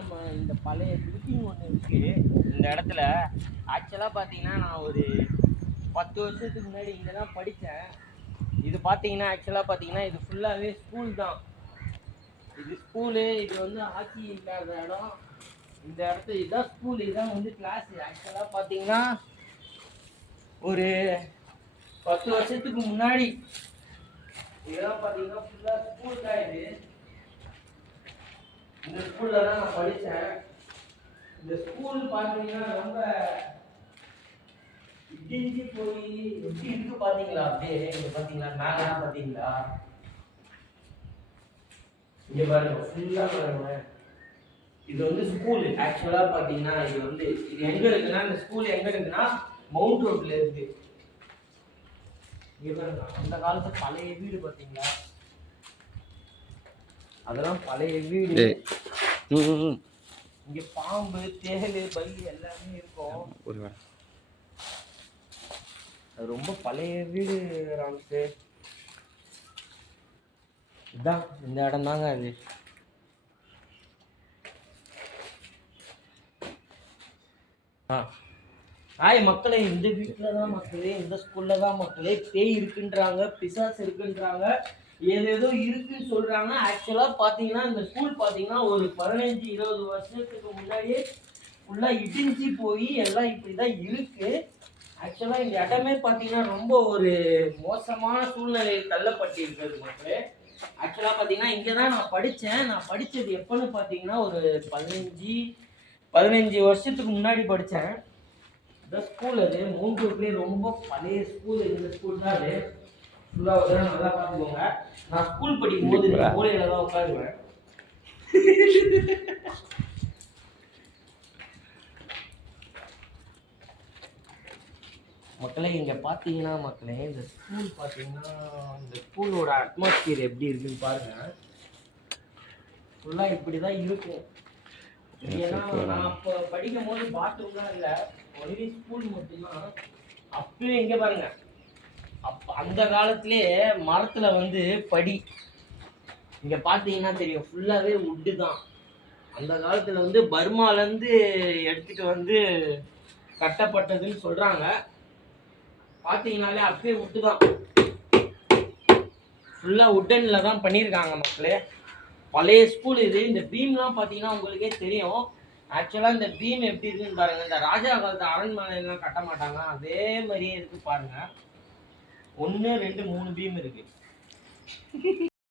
நம்ம இந்த பழைய பில்டிங் ஒன்று இருக்குது இந்த இடத்துல. ஆக்சுவலாக பார்த்தீங்கன்னா நான் ஒரு 10 வருஷத்துக்கு முன்னாடி இங்கே தான் படித்தேன். இது பார்த்தீங்கன்னா ஆக்சுவலாக பார்த்தீங்கன்னா இது ஃபுல்லாகவே ஸ்கூல் தான். இது ஸ்கூலு, இது வந்து ஆட்சி இல்லாத இடம். இந்த இடத்துல இதுதான் ஸ்கூல், இதுதான் வந்து கிளாஸு. ஆக்சுவலாக பார்த்தீங்கன்னா ஒரு 10 வருஷத்துக்கு முன்னாடி இதெல்லாம் பார்த்தீங்கன்னா ஃபுல்லாக ஸ்கூல் தான். இது இந்த ஸ்கூலில் தான் நான் படித்தேன். இந்த ஸ்கூல் பார்த்தீங்கன்னா ரொம்ப இடிஞ்சு போய் எப்படி இருக்கு பார்த்தீங்களா? அப்படியே இங்கே பார்த்தீங்களா, மேலாம் பார்த்தீங்களா? இங்கே பாருங்க, ஃபுல்லாக பாருங்க. இது வந்து ஸ்கூல். ஆக்சுவலாக பார்த்தீங்கன்னா இது எங்கே இருக்குன்னா, இந்த ஸ்கூல் எங்கே இருக்குன்னா மவுண்ட் ரோட்டில் இருக்கு. இங்கே பாருங்க, அந்த காலத்து பழைய வீடு பார்த்தீங்களா? அதெல்லாம் பழைய வீடு. இங்க பாம்பு, தேள், பல்லி எல்லாமே இருக்கும். அது ரொம்ப பழைய வீடு ராம்சு. இதான் இந்த இடம் தாங்க அது. ஆய் மக்களே, இந்த வீட்டில் தான் மக்களே, இந்த ஸ்கூல்ல தான் மக்களே பேய் இருக்குன்றாங்க, பிசாசு இருக்குன்றாங்க, ஏதேதோ இருக்குன்னு சொல்றாங்க. ஆக்சுவலாக பார்த்தீங்கன்னா இந்த ஸ்கூல் பார்த்தீங்கன்னா ஒரு 15-20 வருஷத்துக்கு முன்னாடியே ஃபுல்லாக இடிஞ்சு போய் எல்லாம் இப்படி தான் இருக்கு. ஆக்சுவலாக இந்த இடமே பார்த்தீங்கன்னா ரொம்ப ஒரு மோசமான சூழ்நிலையில் தள்ளப்பட்டு இருக்கிறது மக்களே. ஆக்சுவலாக பார்த்தீங்கன்னா இங்கே தான் நான் படித்தேன். நான் படித்தது எப்போன்னு பார்த்தீங்கன்னா ஒரு 15 வருஷத்துக்கு முன்னாடி படித்தேன். இந்த ஸ்கூல் அது மவுண்ட் ரோட்லேயே ரொம்ப பழைய ஸ்கூல். இந்த ஸ்கூல் தான் அது. ஃபுல்லாக ஒரு நல்லா பார்த்துக்கோங்க. நான் ஸ்கூல் படிக்கும் போது மூலையில தான் உட்காருவேன். மக்களே இங்கே பார்த்தீங்கன்னா மக்களே, இந்த ஸ்கூல் பார்த்தீங்கன்னா இந்த ஸ்கூலோட அட்மாஸ்பியர் எப்படி இருக்குன்னு பாருங்க. ஃபுல்லாக இப்படி தான் இருக்கும். ஏன்னா நான் அப்போ படிக்கும் போது பாத்ரூம்லாம் இல்லை, ஒன்லி ஸ்கூல் மட்டும்தான். அப்பயும் இங்கே பாருங்க, அந்த காலத்திலே மரத்தில் வந்து படி இங்கே பார்த்தீங்கன்னா தெரியும், ஃபுல்லாகவே உட்டு தான். அந்த காலத்தில் வந்து பர்மாலேருந்து எடுத்துகிட்டு வந்து கட்டப்பட்டதுன்னு சொல்கிறாங்க. பார்த்தீங்கன்னாலே அப்பயே உட்டு தான், ஃபுல்லாக உட்டனில் தான் பண்ணியிருக்காங்க மக்களே. பழைய ஸ்கூல் இது. இந்த பீம்லாம் பார்த்தீங்கன்னா உங்களுக்கே தெரியும். ஆக்சுவலாக இந்த பீம் எப்படி இருக்குன்னு பாருங்கள். இந்த ராஜா காலத்து அரண்மனைலாம் கட்ட மாட்டாங்க, அதே மாதிரியே இருக்குது பாருங்கள். 1 2 3 பீம் இருக்குது.